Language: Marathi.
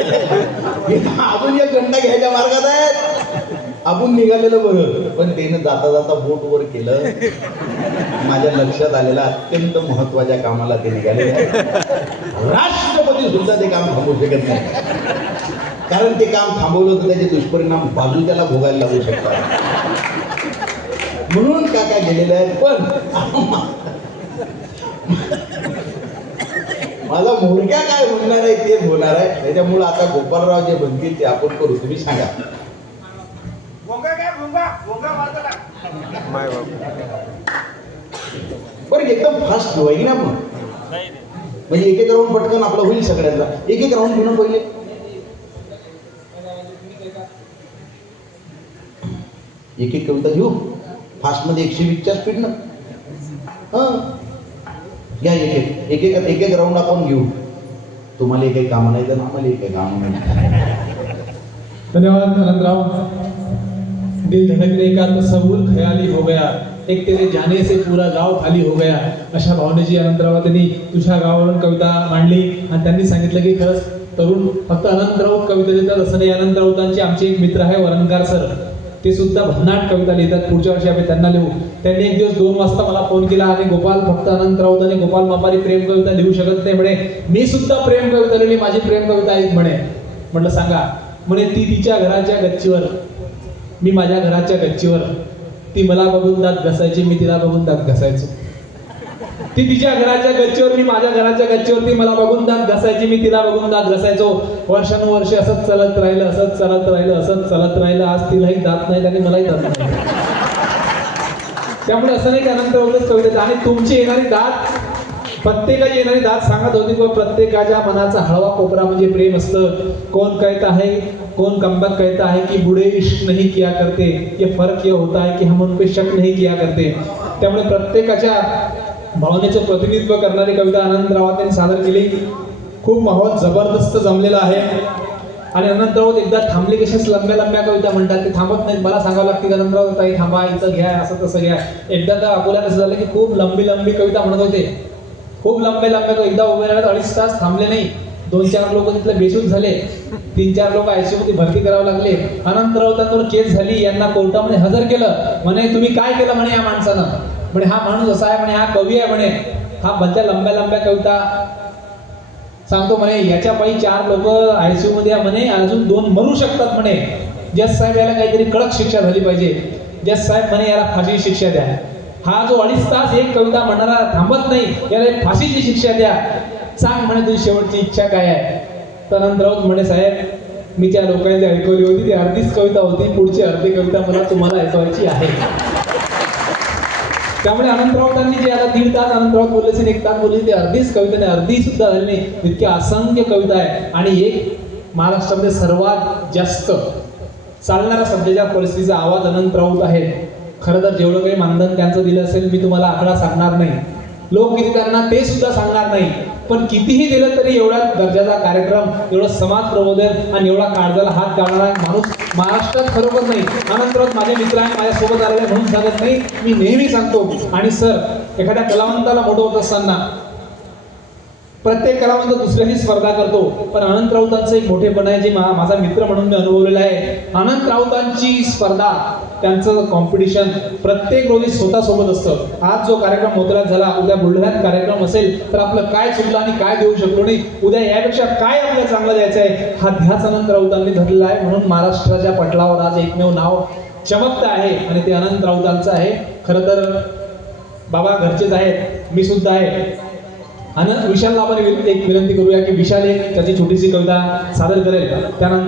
अजून एक घंटा घ्यायच्या मार्गात आहेत. आपण निघालेलं बरं. पण त्यानं जाता जाता बोट वर केलं. माझ्या लक्षात आलेलं अत्यंत महत्त्वाच्या कामाला ते निघाले. राष्ट्रपती सुद्धा ते काम थांबवू शकत नाही. कारण ते काम थांबवलं तर त्याचे दुष्परिणाम बाजू त्याला भोगायला लागू शकतात. म्हणून काका गेलेले आहेत. पण माझा मुलगा काय म्हणणार आहे? त्याच्यामुळे आता गोपालराव जे म्हणतील ते आपण करू. तुम्ही सांगा. बरं एकदम फास्ट आहे ना आपण? म्हणजे एक एक राऊंड पटकन आपलं होईल सगळ्यांना. एक एक राऊंड घेऊन पहिले. एक एक कविता घेऊ? फास्टमध्ये एकशे वीसच्या स्पीडनं हां. घ्या एक एक. एक एक एक एक राऊंड आपण घेऊ. तुम्हाला एक कामं नाही तर आम्हाला एक कामं नाही. धन्यवाद आनंदराव दिल धड़कने का तस्वुर खयाली हो गया. एक तेरे जाने से पूरा गाव खाली हो गया. अशा भावनेची अनंतराव त्यांनी तुझ्या गावावरून कविता मांडली आणि त्यांनी सांगितलं की खरंच तरुण फक्त अनंतराव कविता देतात असं नाही अनंतरावतांचे आमचे एक मित्र आहे वरणकार सर. ते सुद्धा भन्नाट कविता लिहितात. पुढच्या वर्षी आम्ही त्यांना लिहू. त्यांनी एक दिवस दोन वाजता मला फोन केला आणि गोपाल फक्त अनंत राऊत आणि गोपाल मापारी प्रेम कविता लिहू शकत नाही म्हणे. मी सुद्धा प्रेम कविता लिहिली माझी प्रेम कविता ऐक म्हणे. म्हटलं सांगा. म्हणे ती तिच्या घराच्या गच्चीवर. मी माझ्या घराच्या गच्चीवर. ती मला बघून दात घसायची मी तिला बघून दात घसायचो. ती तिच्या घराच्या गच्चीवर मी माझ्या घराच्या गच्चीवरती मला बघून दात घसायची मी तिला बघून दात घसायचो. वर्षानुवर्षे असंच चालत राहिलं असंच चालत राहिलं असंच चालत राहिलं. आज तिलाही दात नाहीत आणि मलाही दात नाही त्यामुळे असं नाही की अनंत होतच कवितेत आणि तुमची येणारी दात प्रत्येकाची येणारी दात सांगत होती की प्रत्येकाच्या मनाचा हळवा कोपरा म्हणजे प्रेम असतं. कोण कहता है कौन कमबक कहता है कि बुढ़े इश्क नहीं किया करते ये फर्क ये होता है कि हम उन पे शक नहीं किया करते. त्यामुळे प्रत्येकाच्या भावनेचे प्रतिनिधित्व करणारी कविता आनंद सादर केली. खूप माहोल जबरदस्त जमलेला आहे. आणि अनंतराव एकदा थांबले कशाच लंब्या लंब्या कविता म्हणतात. ते थांबत नाहीत. मला सांगावं लागते की अनंतराव ताई थांबा इथं घ्या असं तसं घ्या. एकदा तर अकोल्यात असं झालं की खूप लंबी लंबी कविता म्हणत होते. खूप लंबे लंबे कविता एकदा उभे राहत अडीच तास थांबले नाही. दोन चार लोक तिथले बेशुद्ध झाले. तीन चार लोक आयसीयू मध्ये भरती करावं लागले. अनंत राऊतांवर केस झाली. यांना कोर्टामध्ये हजर केलं. म्हणे तुम्ही काय केलं? म्हणे या माणसानं. म्हणे हा माणूस असा आहे म्हणे हा कवी आहे म्हणे. हा भलत्या लंब्या लंब्या कविता सांगतो म्हणे. याच्या पायी चार लोक आयसीयू मध्ये म्हणे. अजून दोन मरू शकतात म्हणे. जस साहेब याला काहीतरी कडक शिक्षा झाली पाहिजे. जस साहेब म्हणे याला फाशीची शिक्षा द्या. हा जो अडीच तास एक कविता म्हणणारा थांबत नाही याला एक फाशीची शिक्षा द्या. सांग म्हणे तुझी शेवटची इच्छा काय आहे? तर राऊत म्हणे साहेब मी त्या लोकांची ऐकवली होती. ती अर्धीच कविता होती. पुढची अर्धी कविता मला तुम्हाला ऐकवायची आहे. त्यामुळे अनंतरावतांनी जे आता दीड तास अनंतराव बोलले एक तास बोलले ते अर्धीच कविता नाही. अर्धी सुद्धा झाली नाही. इतकी असंख्य कविता आहे. आणि एक महाराष्ट्रामध्ये सर्वात जास्त चालणारा सध्याच्या परिस्थितीचा आवाज अनंत राऊत आहे खरं तर जेवढं काही मानधन त्यांचं दिलं असेल मी तुम्हाला आकडा सांगणार नाही. लोकगीतांना ते सुद्धा सांगणार नाही. पण कितीही दिलं तरी एवढा दर्जाचा कार्यक्रम एवढं समाज प्रबोधन आणि एवढा काळजाला हात घालणारा माणूस महाराष्ट्रात खरोखर नाही. अनंतरात माझे मित्र आहे माझ्यासोबत आलेले म्हणून सांगत नाही. मी नेहमी सांगतो. आणि सर एखाद्या कलावंताला मोठं होत असताना प्रत्येक कलावंत दुसऱ्याही स्पर्धा करतो. पण अनंत राऊतांचं एक मोठेपण आहे जे मा- माझा मित्र म्हणून मी अनुभवलेलं आहे. अनंत राऊतांची स्पर्धा त्यांचं कॉम्पिटिशन प्रत्येक रोजी स्वतःसोबत असतं. आज जो कार्यक्रम मोतरात झाला उद्या बुलढाण्यात कार्यक्रम असेल तर आपलं काय चुकलं आणि काय देऊ शकलो नाही उद्या यापेक्षा काय आपल्याला चांगलं द्यायचं आहे हा ध्यास अनंत राऊतांनी धरलेला आहे. म्हणून महाराष्ट्राच्या पटलावर आज एकमेव नाव चमकतं आहे आणि ते अनंत राऊतांचं आहे. खरं तर बाबा घरचेच आहेत मी सुद्धा आहे. आणि विशालला आपण एक विनंती करूया की विशाल एक त्याची छोटीशी कविता सादर करेल. त्यानंतर